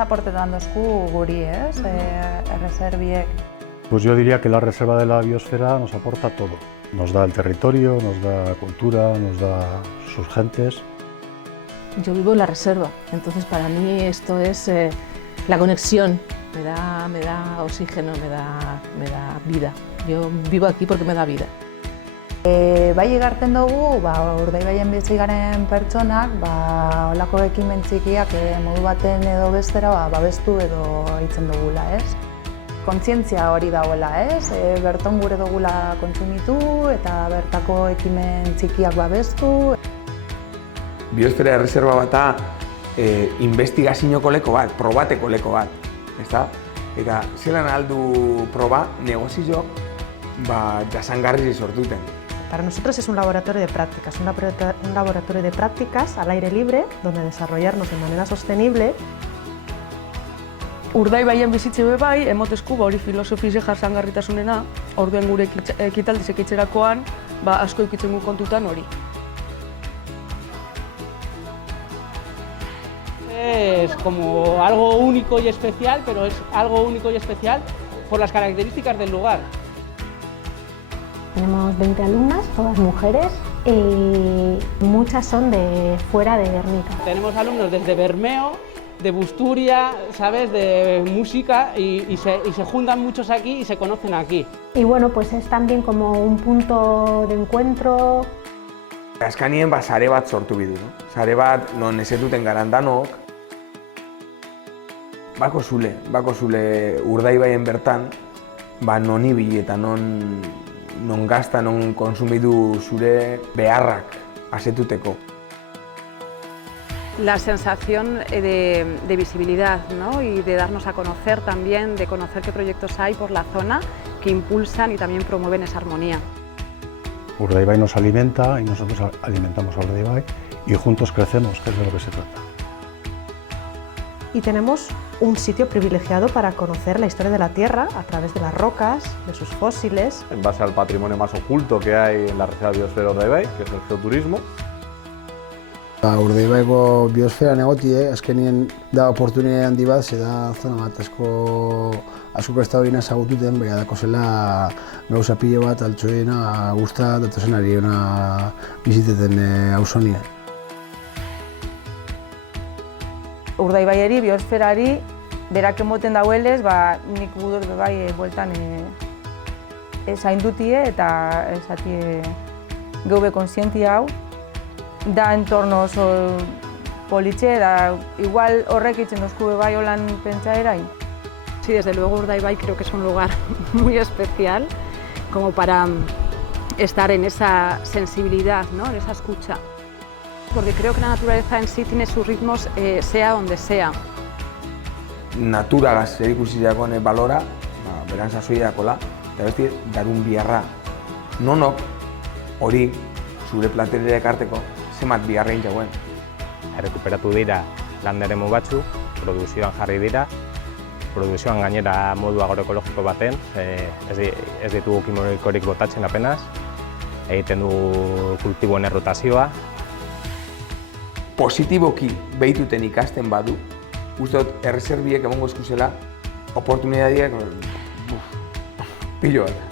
aportetan dozku guri, ez? Erreserbiek. Pues yo diría que la reserva de la biosfera nos aporta todo. Nos da el territorio, nos da cultura, nos da sus gentes. Yo vivo en la reserva, entonces para mí esto es la conexión, me da oxígeno, me da vida. Yo vivo aquí porque me da vida. Bai igarten dugu, Urdaibaien bizi garen pertsonak, holako ekimen txikiak modu baten edo bestera babestu edo hitzen dugula, ez? Kontzientzia hori dagoela, ez? Berton gure dugula kontsumitu eta bertako ekimen txikiak babestu. Biosfera erreserba bata investigazioko leko bat, probateko leko bat, ezta? Eta zelan aldu proba negozio jasangarri sortuten. Para nosotros es un laboratorio de prácticas, un laboratorio de prácticas al aire libre, donde desarrollarnos de manera sostenible. Urdaibaien bizitze bai, emotezku hori filosofize jasangarritasunena, orduen gure ekitaldizek itzerakoan, asko ikitzen gu kontutan hori. Es como algo único y especial, pero es algo único y especial por las características del lugar. Tenemos 20 alumnas, todas mujeres, y muchas son de fuera de Gernika. Tenemos alumnos desde Bermeo, de Busturia, ¿sabes?, de música, y se juntan muchos aquí y se conocen aquí. Y bueno, pues es también como un punto de encuentro. Azkanien sare bat sortu bidu, no? Sare bat non ezetuten garan danok. Bako zule Urdaibaien bertan, non ibili eta non gazta, non konsumidu zure beharrak asetuteko. La sensación de visibilidad, ¿no? Y de darnos a conocer también, de conocer qué proyectos hay por la zona que impulsan y también promueven esa armonía. Urdaibai nos alimenta y nosotros alimentamos a Urdaibai y juntos crecemos, que es de lo que se trata. Y tenemos un sitio privilegiado para conocer la historia de la Tierra a través de las rocas, de sus fósiles. En base al patrimonio más oculto que hay en la Reserva Biosfera Urdaibai, que es el geoturismo. Urdaibaiko biosferan egotie, azkenien da oportunitate handi bat, ze da zona bat asko prestatu dina ezagututen, baina dako zela gauza pilo bat altxoena guztat datozen ari ona biziteten auzonia. Urdaibaiari, biosferari, berak emoten dauelez, nik gudot bai bueltan zaindutie eta esatie geube kontzientia hau. Da entorno oso politxe, da igual horrek itzen dozku bai holan pentsaerain. Sí, desde luego Urdaibai creo que es un lugar muy especial como para estar en esa sensibilidad, ¿no? En esa escucha. Porque creo que la naturaleza en sí tiene sus ritmos, sea donde sea. Naturagaz zerikusi dagoen balora, beran sasoi dakola, eta besti darun biharra. Nonok hori zure platerera ekarteko zemat biharrein jagoen. Errekuperatu dira landeremu batzuk, produzioan jarri dira, produzioan gainera modu agroekologiko baten, ez ditugu kimikorik botatzen apenas, egiten du kultiboen errotazioa. Positiboki behituten ikasten badu, uste dut erreserbiek emongo eskuzela, oportunitateak pilo bat.